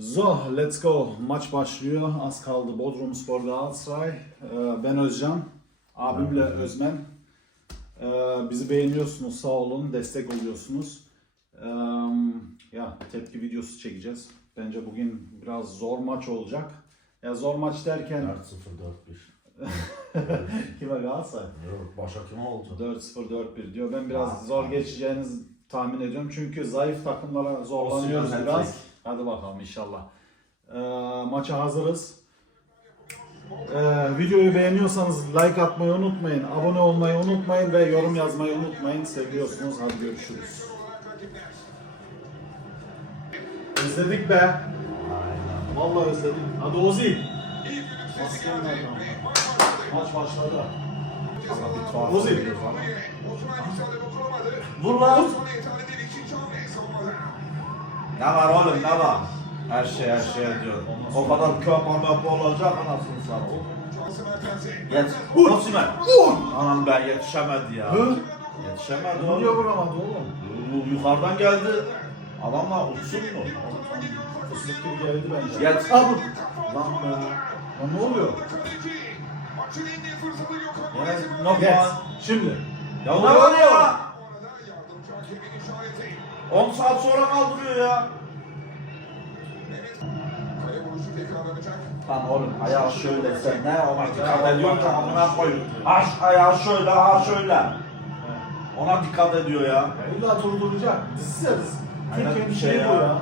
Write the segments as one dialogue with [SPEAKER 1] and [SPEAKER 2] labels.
[SPEAKER 1] So, let's go. Maç başlıyor. Az kaldı. Bodrum Spor Galatasaray. Ee, Ben Özcan. Abimle Özmen. Ee, Bizi beğeniyorsunuz. Sağ olun. Destek oluyorsunuz. Ee, Ya tepki videosu çekeceğiz. Bence bugün biraz zor maç olacak. Ya zor maç derken
[SPEAKER 2] 4-0-4-1.
[SPEAKER 1] kime Galatasaray?
[SPEAKER 2] Yok başa kim oldu?
[SPEAKER 1] 4-0 4-1 diyor. Ben biraz zor geçeceğinizi tahmin ediyorum. Çünkü zayıf takımlara zorlanıyoruz biraz. Hadi bakalım inşallah. Ee, maça hazırız. Ee, videoyu beğeniyorsanız like atmayı unutmayın. Abone olmayı unutmayın ve yorum yazmayı unutmayın. Seviyorsunuz. Hadi görüşürüz. Özledik be. Vallahi özledik. Hadi Ozi. Maç başladı. Ozi.
[SPEAKER 2] Vur lan! Ne var oğlum ne var? Her şey her şey diyor. O kadar köp möp olacak anasını satayım. Yet. Osimen. Anam ben yetişemedi ya.
[SPEAKER 1] Hı?
[SPEAKER 2] Yetişemedi
[SPEAKER 1] Niye
[SPEAKER 2] oğlum.
[SPEAKER 1] vuramadı oğlum?
[SPEAKER 2] Bu yukarıdan geldi. Adamla uçsun mu?
[SPEAKER 1] Fıstık gibi geldi bence.
[SPEAKER 2] Yet.
[SPEAKER 1] Abi.
[SPEAKER 2] Lan be.
[SPEAKER 1] Lan ne oluyor?
[SPEAKER 2] No fun.
[SPEAKER 1] Şimdi.
[SPEAKER 2] Ya ne ya? 10 saat sonra kaldırıyor ya. Lan oğlum ayağı şöyle sen ne ona dikkat ediyorsun ki amına. Ha şu ayağı şöyle ha şöyle. Ona dikkat ediyor ya.
[SPEAKER 1] İlla durduracak. Dizse diz. Türkiye'nin
[SPEAKER 2] bir şey
[SPEAKER 1] bu
[SPEAKER 2] ya.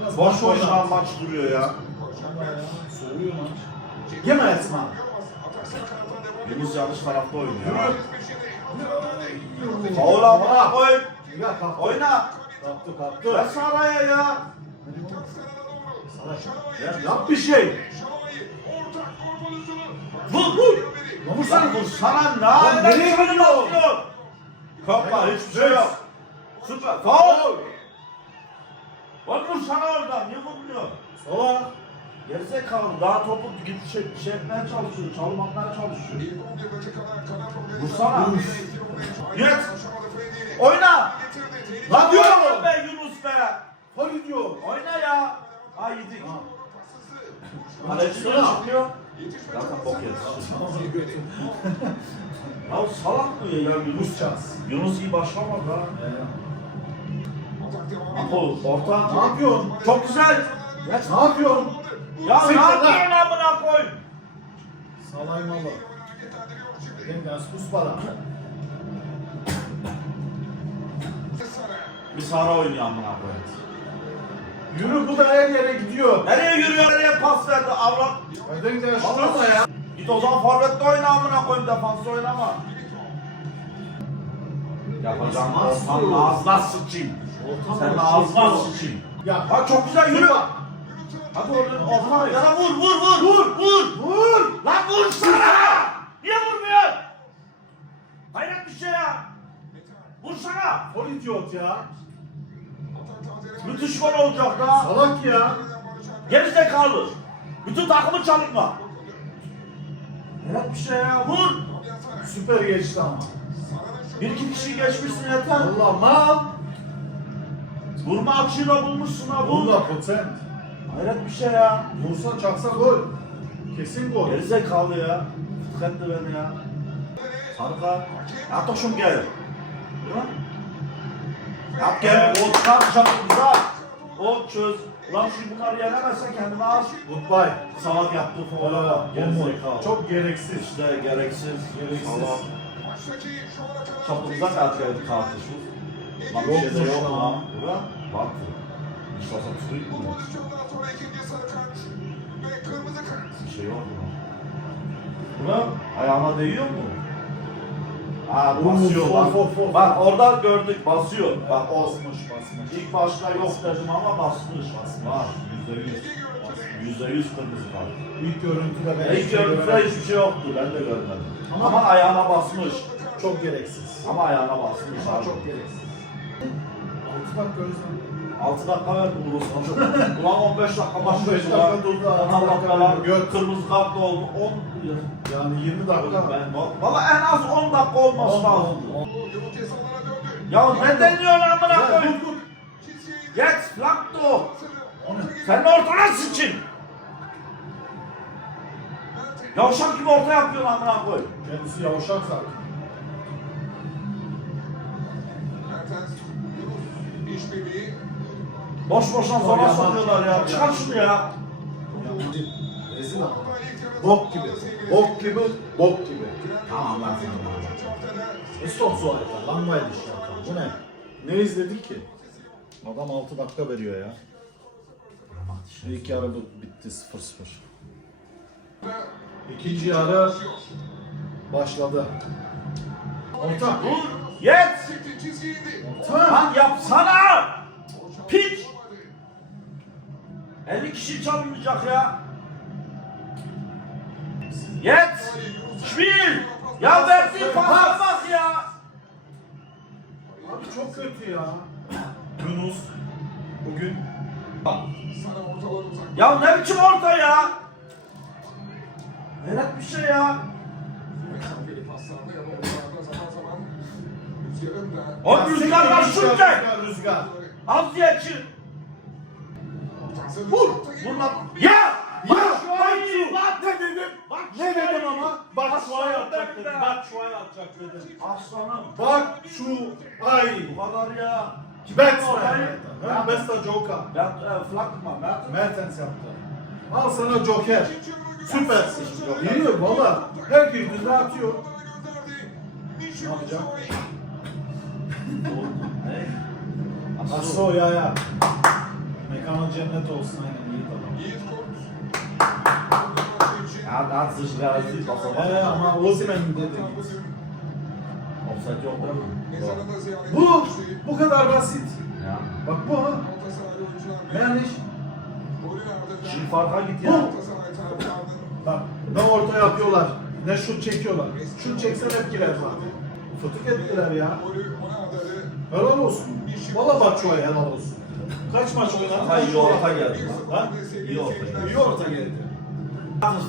[SPEAKER 1] Biraz
[SPEAKER 2] Boş
[SPEAKER 1] boş
[SPEAKER 2] boşuna maç duruyor ya.
[SPEAKER 1] Soğuyor maç. Yeme Esma.
[SPEAKER 2] Yunus yanlış tarafta oynuyor. Faul amına koyayım.
[SPEAKER 1] Ya kalktı.
[SPEAKER 2] Oyna.
[SPEAKER 1] Kalktı kalktı.
[SPEAKER 2] Ver saraya ya.
[SPEAKER 1] Ya, Yap bir şey.
[SPEAKER 2] Vur vur.
[SPEAKER 1] Vursana.
[SPEAKER 2] Lan vur sana ne
[SPEAKER 1] Lan nereye vuruyor? Hayır,
[SPEAKER 2] hiçbir şey yok. Süper. Faul. Lan vur sana oradan. Niye vurmuyor?
[SPEAKER 1] Sola.
[SPEAKER 2] Gerizekalı daha topu git şey, etmeye çalışıyor, çalmakmaya çalışıyor. Vursana. Yet. Oyna. Lan
[SPEAKER 1] diyor
[SPEAKER 2] diyorum
[SPEAKER 1] oğlum?
[SPEAKER 2] be Yunus be.
[SPEAKER 1] Gol gidiyor.
[SPEAKER 2] Oyna ya. Ha yedik. Kaleci çıkmıyor? Zaten bok yedi.
[SPEAKER 1] Tamam, götür.
[SPEAKER 2] Ya salak mı ya Yunus?
[SPEAKER 1] Vuracağız.
[SPEAKER 2] Yunus iyi başlamadı ha. Apo orta.
[SPEAKER 1] Ne yapıyorsun?
[SPEAKER 2] Çok güzel.
[SPEAKER 1] Ya ne yapıyorsun?
[SPEAKER 2] Ya ne
[SPEAKER 1] lan.
[SPEAKER 2] yapıyorsun amına koy?
[SPEAKER 1] Salaymalı. Yeniden sus bana.
[SPEAKER 2] Bir Sara oynuyor amına koy.
[SPEAKER 1] Yürü bu da her yere gidiyor.
[SPEAKER 2] Nereye yürüyor? Nereye pas verdi? Avrat.
[SPEAKER 1] Öden de şurada ya.
[SPEAKER 2] Git o zaman forvette oyna amına koyayım defansta oynama. Yapacağım olsan ağzına sıçayım. Sen ağzına sıçayım.
[SPEAKER 1] Ya
[SPEAKER 2] Ha çok güzel yürü. Hadi oradan orta ya da vur vur vur vur vur.
[SPEAKER 1] Vur.
[SPEAKER 2] Lan vur sana. Niye vurmuyorsun? Hayret bir şey ya. Vursana.
[SPEAKER 1] Gol idiot ya.
[SPEAKER 2] Müthiş gol olacak da.
[SPEAKER 1] Salak ya.
[SPEAKER 2] Gerizekalı. Bütün takımı çalışma. Hayret bir şey ya. Vur.
[SPEAKER 1] Süper geçti ama.
[SPEAKER 2] Bir iki kişiyi geçmişsin yeter.
[SPEAKER 1] Allah mal.
[SPEAKER 2] Vurma açığıyla bulmuşsun ha vur.
[SPEAKER 1] Bunda potent.
[SPEAKER 2] Hayret bir şey ya.
[SPEAKER 1] Vursa çaksa gol. Kesin gol.
[SPEAKER 2] Gerizekalı ya. Tıkattı beni ya. Sarıka. Ya toşum gel. Yap gel. Güzel. O çöz. Ulan şu bunları yenemezsen kendine az.
[SPEAKER 1] Goodbye.
[SPEAKER 2] Salak yaptı falan.
[SPEAKER 1] bomboy. Çok gereksiz.
[SPEAKER 2] İşte gereksiz.
[SPEAKER 1] Gereksiz.
[SPEAKER 2] Salak. Çapımıza kalkıyordu kardeşim. Lan bir şey de yok
[SPEAKER 1] lan.
[SPEAKER 2] lan. Ulan. Bak. İşte tutayım mı? Bir şey yok mu? Ulan ayağına değiyor mu?
[SPEAKER 1] Of,
[SPEAKER 2] basıyor lan. Bak orada gördük basıyor. Bak
[SPEAKER 1] Basmış basmış.
[SPEAKER 2] ilk başta yok dedim ama basmış. Var yüzde yüz. Yüzde yüz kırmızı kart.
[SPEAKER 1] İlk görüntüde ben
[SPEAKER 2] İlk
[SPEAKER 1] hiçbir şey
[SPEAKER 2] görüntüde
[SPEAKER 1] göremedim.
[SPEAKER 2] hiçbir şey yoktu ben de görmedim.
[SPEAKER 1] Ama-
[SPEAKER 2] Ama, ayağına basmış.
[SPEAKER 1] Çok gereksiz.
[SPEAKER 2] Ama ayağına basmış abi.
[SPEAKER 1] çok gereksiz. 6 dakika.
[SPEAKER 2] 6 dakika verdi Ulus'tan çok. Ulan 15 dakika maç
[SPEAKER 1] 15
[SPEAKER 2] verdi
[SPEAKER 1] dakika durdu,
[SPEAKER 2] Allah
[SPEAKER 1] dakika
[SPEAKER 2] Allah.
[SPEAKER 1] Göt.
[SPEAKER 2] Kırmızı kart da oldu. 10
[SPEAKER 1] Yani 20 dakika.
[SPEAKER 2] ben valla en az 10 dakika olması lazım. Ya ne deniyorsun amına
[SPEAKER 1] Ya,
[SPEAKER 2] koyayım? Geç flank top.
[SPEAKER 1] O ne?
[SPEAKER 2] Sen de ortaya sıçın. Yavşak gibi orta yapıyorsun amına koy.
[SPEAKER 1] Kendisi yavşak zaten.
[SPEAKER 2] Boş boşuna zora sokuyorlar ya. Çıkar şunu ya.
[SPEAKER 1] Rezil. Bok gibi. Bok gibi. Bok gibi.
[SPEAKER 2] Tamam ben sana.
[SPEAKER 1] Stop sualete. Lanmaydı işte. Bu ne? Ne izledik ki? Adam 6 dakika veriyor ya. İlk yarı bitti 0-0. İkinci yarı başladı. Orta.
[SPEAKER 2] Dur. Yet.
[SPEAKER 1] Orta.
[SPEAKER 2] Lan yapsana. Piç. 50 kişi çalmayacak ya. Yet. Spiel. Ya verdiğin pasa bak ya.
[SPEAKER 1] Abi çok kötü ya. Yunus bugün
[SPEAKER 2] Ya ne biçim orta ya? Hayret bir şey ya. O rüzgardan şut çek. Az diye çık.
[SPEAKER 1] Vur.
[SPEAKER 2] Vur lan. Ya.
[SPEAKER 1] Ya, bak şu.
[SPEAKER 2] Bak.
[SPEAKER 1] Ne dedim?
[SPEAKER 2] Bak
[SPEAKER 1] Ne dedim ama? Bak şu ay atacak dedim. Bak şu ay atacak dedim.
[SPEAKER 2] Aslanım.
[SPEAKER 1] Bak şu ay.
[SPEAKER 2] Bu kadar ya.
[SPEAKER 1] Best
[SPEAKER 2] Ortayı-
[SPEAKER 1] man. Besta Joker.
[SPEAKER 2] E, flakma.
[SPEAKER 1] Mertens yaptı. Al sana Joker. Süpersin. İyi valla. Her girdiğinde atıyor. Ne yapacak?
[SPEAKER 2] Ne?
[SPEAKER 1] Mekanı cennet olsun aynen iyi adam.
[SPEAKER 2] Ya ben sıçrayası basamam.
[SPEAKER 1] Ee, ama Osimhen dedi.
[SPEAKER 2] Offside yok değil mi?
[SPEAKER 1] Bu bu kadar basit.
[SPEAKER 2] Ya.
[SPEAKER 1] Bak bu ha. Yani
[SPEAKER 2] Şimdi farka git ya.
[SPEAKER 1] bak ne orta yapıyorlar ne şut çekiyorlar. Şut çeksen hep girer zaten. Fıtık ettiler ya. Helal olsun. Valla Batshuayi helal olsun. Kaç maç oynadı?
[SPEAKER 2] Ha iyi orta geldi.
[SPEAKER 1] Ha?
[SPEAKER 2] İyi orta geldi.
[SPEAKER 1] İyi orta geldi.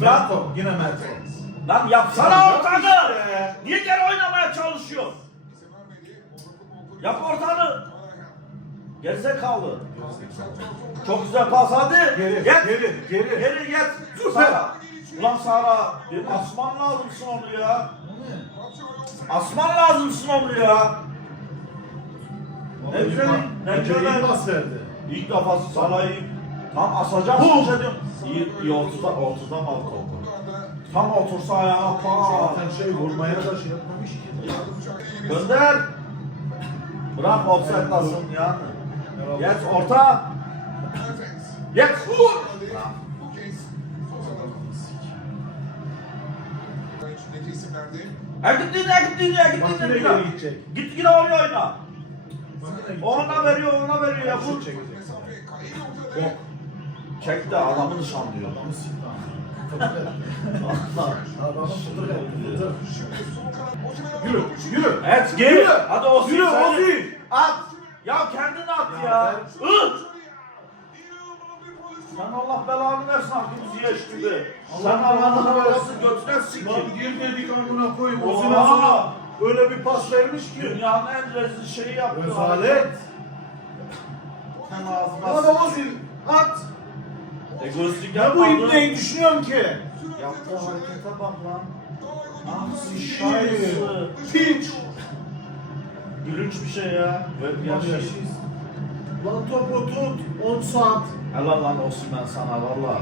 [SPEAKER 1] Merto. Yine Merto.
[SPEAKER 2] Lan yapsana
[SPEAKER 1] Ya
[SPEAKER 2] ortanı. Niye geri oynamaya çalışıyor? Yap ortanı. Gerizekalı. Çok güzel pas hadi.
[SPEAKER 1] Geri,
[SPEAKER 2] Yet.
[SPEAKER 1] geri, geri.
[SPEAKER 2] Geri yet.
[SPEAKER 1] Süper.
[SPEAKER 2] Ulan Sara. Asman lazımsın onu ya. Asman lazımsın onu ya. Ne güzel. Ne güzel.
[SPEAKER 1] pas verdi.
[SPEAKER 2] İlk defa Salah'ı tam asacağım.
[SPEAKER 1] Bu.
[SPEAKER 2] Diyorum. İyi, iyi ortada, ortada aldı topu? Tam otursa ayağına pa.
[SPEAKER 1] Zaten şey vurmaya da şey yapmamış ki.
[SPEAKER 2] Gönder. Bırak offside'lasın yani.
[SPEAKER 1] Helal
[SPEAKER 2] Yes orta. Yes. Vur. E git dinle, git dinle, git oraya oyna. Ona veriyor, ona veriyor ya.
[SPEAKER 1] Çekecek. Bok.
[SPEAKER 2] Çek de adamı nişanlıyor.
[SPEAKER 1] Adamı sikti ha. Fıtık etti. Adamı fıtık etti. Fıtık. Yürü, yürü.
[SPEAKER 2] Evet.
[SPEAKER 1] Yürü.
[SPEAKER 2] Hadi Ozi.
[SPEAKER 1] Yürü, Ozi.
[SPEAKER 2] At. Ya kendin at
[SPEAKER 1] Ya
[SPEAKER 2] Ih. Sen Allah belanı versin aklımızı yeş gibi. Sen
[SPEAKER 1] Allah
[SPEAKER 2] Allah'ın
[SPEAKER 1] versin.
[SPEAKER 2] götüne
[SPEAKER 1] Lan
[SPEAKER 2] sikin.
[SPEAKER 1] gir dedik amına koyayım. Osimhen sana öyle bir pas vermiş ki.
[SPEAKER 2] Dünyanın en rezil şeyi yaptı.
[SPEAKER 1] Rezalet.
[SPEAKER 2] Sık.
[SPEAKER 1] Ozil at.
[SPEAKER 2] Egoistik
[SPEAKER 1] Ya bu
[SPEAKER 2] yapmadın.
[SPEAKER 1] ibneyi düşünüyorum ki.
[SPEAKER 2] Yaptığı harekete bak lan. Ah
[SPEAKER 1] Şiir.
[SPEAKER 2] şayısı.
[SPEAKER 1] Piç.
[SPEAKER 2] Gülünç bir şey ya. Ve
[SPEAKER 1] Lan
[SPEAKER 2] yaşayış.
[SPEAKER 1] Lan topu tut. 10 saat.
[SPEAKER 2] Helal lan olsun ben sana valla.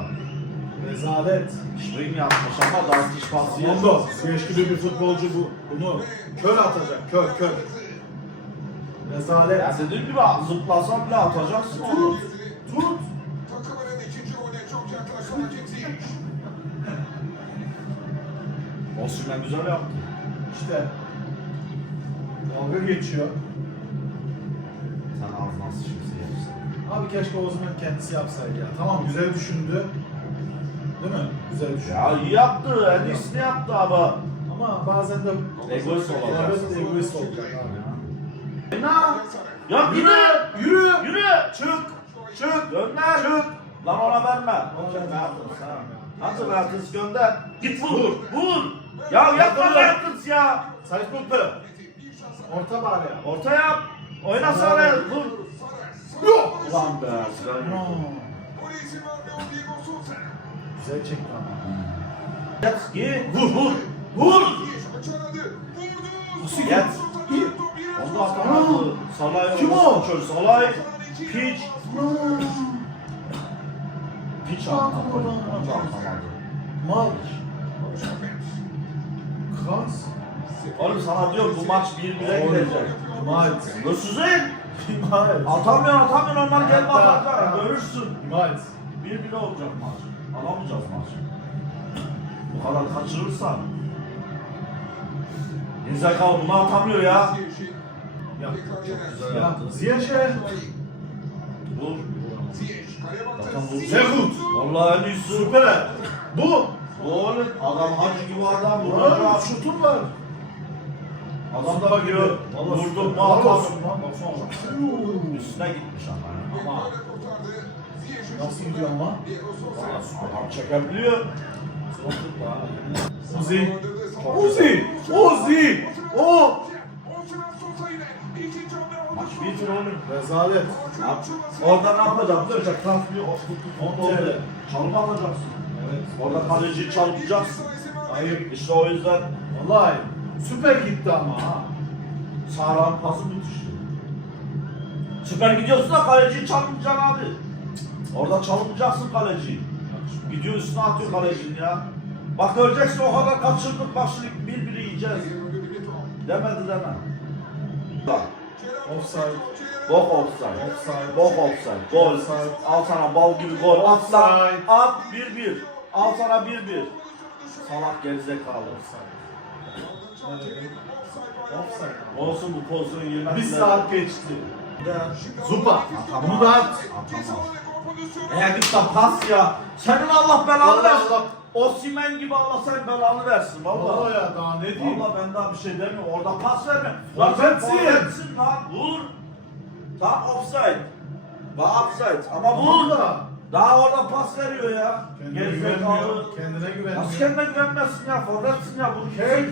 [SPEAKER 1] Rezalet.
[SPEAKER 2] Spring yapmış ama daha diş pası.
[SPEAKER 1] Mondo. Siyeş gibi bir futbolcu bu. Bunu kör atacak. Kör kör. Rezalet.
[SPEAKER 2] Ya dediğim gibi zıplasan bile atacaksın onu.
[SPEAKER 1] Tut. Tut.
[SPEAKER 2] Osimhen güzel yaptı.
[SPEAKER 1] İşte. Dalga geçiyor.
[SPEAKER 2] Sen ağzına sıçmışsın yersin.
[SPEAKER 1] Abi keşke Osimhen kendisi yapsaydı ya. Tamam güzel düşündü. Değil mi? Güzel düşündü.
[SPEAKER 2] Ya iyi yaptı, en iyisini yaptı ama.
[SPEAKER 1] Ama bazen de
[SPEAKER 2] Egoist olacak.
[SPEAKER 1] Evet, egoist olacak abi.
[SPEAKER 2] Ne? Ya
[SPEAKER 1] Yürü!
[SPEAKER 2] yürü!
[SPEAKER 1] Yürü!
[SPEAKER 2] Çık! Çık! Gönder! Çık! Lan ona verme.
[SPEAKER 1] verme.
[SPEAKER 2] Nasıl Mertens gönder? Git vur! Vur! Ya yapma
[SPEAKER 1] Vur.
[SPEAKER 2] Mertens ya!
[SPEAKER 1] Salzburg'da. Orta bari ya.
[SPEAKER 2] Orta yap! Oynasana! Vur!
[SPEAKER 1] Yok!
[SPEAKER 2] Ulan be!
[SPEAKER 1] No. Güzel çekti ama.
[SPEAKER 2] Geç, git, vur, vur, vur. Geç. Onu atamadı. Salay
[SPEAKER 1] Kim o?
[SPEAKER 2] Şöyle Salay. Piç. Piç atamadı.
[SPEAKER 1] Mal. Kas.
[SPEAKER 2] Oğlum sana diyorum bu maç 1-1'e gidecek.
[SPEAKER 1] Himayet.
[SPEAKER 2] Hırsızın.
[SPEAKER 1] Himayet.
[SPEAKER 2] Atamıyorsun atamıyorsun onlar gelip
[SPEAKER 1] Hatta-
[SPEAKER 2] atacak. Görürsün.
[SPEAKER 1] Himayet.
[SPEAKER 2] 1-1 olacak maç. Alamayacağız maçı. Bu kadar kaçırırsan. Gerizekalı bunu atamıyor ya.
[SPEAKER 1] Ya.
[SPEAKER 2] güzel
[SPEAKER 1] Ya. Ziyech'e.
[SPEAKER 2] Vur. Vur.
[SPEAKER 1] Zehut.
[SPEAKER 2] Vallahi en iyisi.
[SPEAKER 1] Süper. Bu.
[SPEAKER 2] Oğlum adam hacı gibi adam vuracak.
[SPEAKER 1] şutun var.
[SPEAKER 2] Adam da bakıyor. Vurdum.
[SPEAKER 1] Baksana.
[SPEAKER 2] Üstüne gitmiş ama.
[SPEAKER 1] Ama nasıl gidiyor ama?
[SPEAKER 2] Adam çekebiliyor.
[SPEAKER 1] Uzi. Uzi. Uzi. O.
[SPEAKER 2] Maç 1-1 oğlum.
[SPEAKER 1] Rezalet.
[SPEAKER 2] Orada ne yapacak? Musun? Transferi
[SPEAKER 1] Kontrolde.
[SPEAKER 2] Çalım atacaksın.
[SPEAKER 1] Evet.
[SPEAKER 2] Orada kaleciyi çalmayacaksın.
[SPEAKER 1] Hayır.
[SPEAKER 2] İşte o yüzden
[SPEAKER 1] Vallahi süper gitti ama ha.
[SPEAKER 2] sağlam pası müthişti. Süper gidiyorsun da kaleciyi çalmayacaksın abi. Orada çalmayacaksın kaleciyi. Gidiyor üstüne atıyor kalecinin ya. Bak göreceksin o kadar kaçırdık bak şimdi bir biri yiyeceğiz. Demedi deme. Bak.
[SPEAKER 1] Offside.
[SPEAKER 2] Bok offside.
[SPEAKER 1] Offside.
[SPEAKER 2] Bok offside. Gol.
[SPEAKER 1] Offside.
[SPEAKER 2] Al sana bal gibi gol. At lan.
[SPEAKER 1] Offside.
[SPEAKER 2] At 1-1. Al sana 1-1. Salak gerizekalı.
[SPEAKER 1] Dedim? Offside.
[SPEAKER 2] Olsun bu pozisyonu yerine.
[SPEAKER 1] Bir saat geçti. Zupa. Bunu da at.
[SPEAKER 2] Atamaz. Eğer lan pas ya. Senin Allah belanı versin.
[SPEAKER 1] Allah.
[SPEAKER 2] O simen gibi Allah senin belanı versin
[SPEAKER 1] Valla ya daha ne diyeyim?
[SPEAKER 2] Valla ben daha bir şey demiyorum. Orada pas verme. Lan sen
[SPEAKER 1] forvetsin
[SPEAKER 2] lan. Vur. Tam offside. Bak offside. Ama vur.
[SPEAKER 1] Burada.
[SPEAKER 2] Daha orada pas veriyor ya.
[SPEAKER 1] Kendine
[SPEAKER 2] Gerizekalı.
[SPEAKER 1] güvenmiyor. Kendine güvenmiyor.
[SPEAKER 2] Nasıl kendine güvenmezsin ya? Forvetsin ya. Bu
[SPEAKER 1] Şey.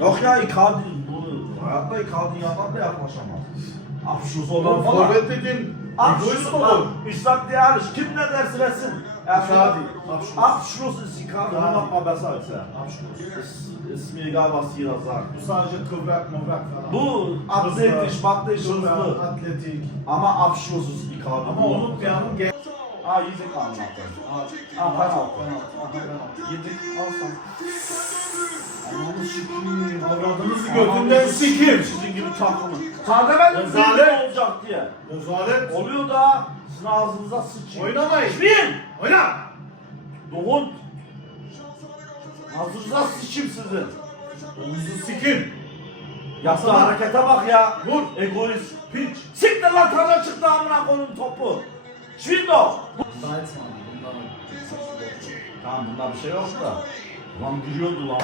[SPEAKER 2] Yok ya Icardi. Bu hayatta Icardi'nin yanından da yaklaşamaz. Afşuz olan
[SPEAKER 1] Ulan
[SPEAKER 2] falan.
[SPEAKER 1] forvet dedin.
[SPEAKER 2] Abschluss
[SPEAKER 1] olur.
[SPEAKER 2] Ich der ehrlich, kim ne derse desin.
[SPEAKER 1] Icardi, Abschluss.
[SPEAKER 2] Abschluss ist Icardi,
[SPEAKER 1] Icardi.
[SPEAKER 2] mach mal besser als er.
[SPEAKER 1] Abschluss.
[SPEAKER 2] Ist, ist mir egal, was jeder sagt.
[SPEAKER 1] Bu sadece kıvrak mıvrak falan.
[SPEAKER 2] Bu atletisch, matletisch,
[SPEAKER 1] Kıvrak,
[SPEAKER 2] hızlı.
[SPEAKER 1] atletik.
[SPEAKER 2] Ama Abschluss ist Icardi.
[SPEAKER 1] Ama unutmayalım gel.
[SPEAKER 2] Aa yedik anlattı. Aa penaltı. Yedik, al sen. Ananı sikiyim.
[SPEAKER 1] Avradınızı götünden sikim.
[SPEAKER 2] Sizin gibi takımı. Sade ben
[SPEAKER 1] Rezalet.
[SPEAKER 2] bir olacak diye.
[SPEAKER 1] Rezalet.
[SPEAKER 2] Oluyor da sizin ağzınıza sıçayım.
[SPEAKER 1] Oynamayın.
[SPEAKER 2] Hiçbir.
[SPEAKER 1] Oyna.
[SPEAKER 2] Doğun. Ağzınıza sıçayım sizin.
[SPEAKER 1] Omuzu sikim.
[SPEAKER 2] Yaptığı harekete bak ya.
[SPEAKER 1] Vur.
[SPEAKER 2] Egoist.
[SPEAKER 1] Piç.
[SPEAKER 2] Siktir lan tane çıktı amına koyun topu. Şvindo.
[SPEAKER 1] Bundan.
[SPEAKER 2] Tamam bunda bir şey yok da. Lan giriyordu lan.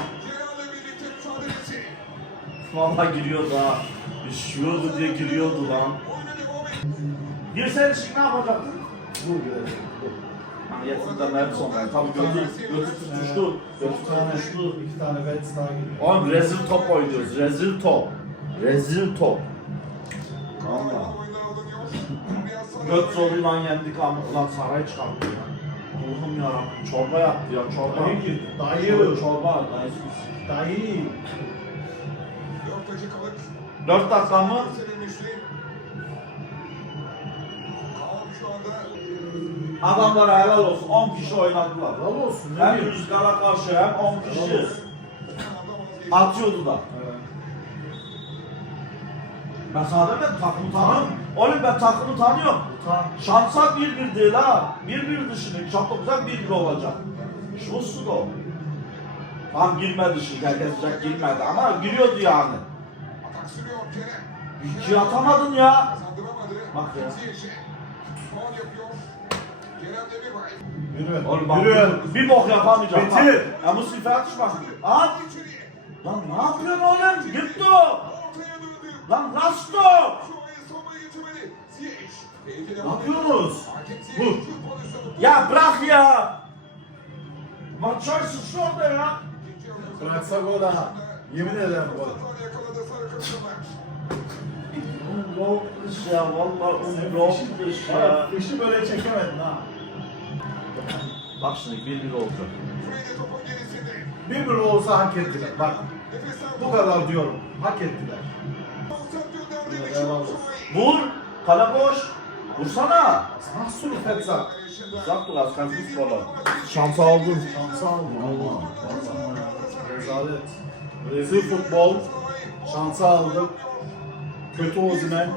[SPEAKER 2] Vallahi giriyordu ha. Üşüyordu diye giriyordu lan. Girsen şimdi ne yapacaktın?
[SPEAKER 1] Vur görelim.
[SPEAKER 2] Yetinden hep sonra. Tabii götü, götü tutuştu. Götü tutuştu.
[SPEAKER 1] iki tane Vets daha geliyor.
[SPEAKER 2] Oğlum rezil top oynuyoruz. Rezil top. Rezil top. Valla. Göt zoruyla yendik ama ulan saray çıkarttı ya. Allah'ım yarabbim çorba yaptı ya çorba.
[SPEAKER 1] Dayı git. Dayı.
[SPEAKER 2] Çorba.
[SPEAKER 1] Dayı.
[SPEAKER 2] Dört dakika mı? Adamlara helal olsun. 10 kişi oynadılar.
[SPEAKER 1] Helal olsun.
[SPEAKER 2] Hem rüzgara karşı hem 10
[SPEAKER 1] Helal
[SPEAKER 2] kişi. Atıyordu da.
[SPEAKER 1] Evet.
[SPEAKER 2] Ben sana demedim takımı tanıyorum. Oğlum ben takımı tanıyorum. Şansa bir bir değil ha. Bir bir dışında çok da güzel bir bir olacak. Şusu da o. Tam girmedi şimdi herkes sıcak girmedi ama giriyordu yani. İki atamadın ya. Bak ya.
[SPEAKER 1] Yürü.
[SPEAKER 2] Oğlum bak
[SPEAKER 1] Yürü.
[SPEAKER 2] bir bok yapamayacağım.
[SPEAKER 1] Bitir.
[SPEAKER 2] Ya bu sifer bak. At. Lan ne yapıyorsun oğlum? Gitti o. Lan nasıl o?
[SPEAKER 1] Ne yapıyorsunuz? Vur.
[SPEAKER 2] Ya bırak ya. Maç suçlu orada ya.
[SPEAKER 1] Bıraksa gol ha. Yemin ederim gol.
[SPEAKER 2] unglaublich ya. Vallahi unglaublich ya.
[SPEAKER 1] Fişi böyle çekemedin ha.
[SPEAKER 2] Bak şimdi 1-1 olacak.
[SPEAKER 1] Bir bir olsa hak ettiler. Bak bu kadar diyorum. Hak ettiler.
[SPEAKER 2] Vur! Kale boş! Vursana!
[SPEAKER 1] Nasıl Fetzak?
[SPEAKER 2] Uzak dur askan futbola.
[SPEAKER 1] Şans aldın. Şans aldın. Allah. Rezalet. Rezil futbol. Şansı aldık. Kötü Ozimen.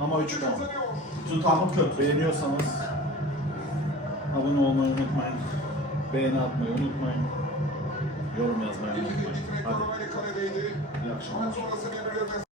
[SPEAKER 1] Ama 3 puan.
[SPEAKER 2] Bütün takım kötü.
[SPEAKER 1] Beğeniyorsanız abone olmayı unutmayın. Beğeni atmayı unutmayın. Yorum yazmayı unutmayın. Hadi. İyi akşamlar.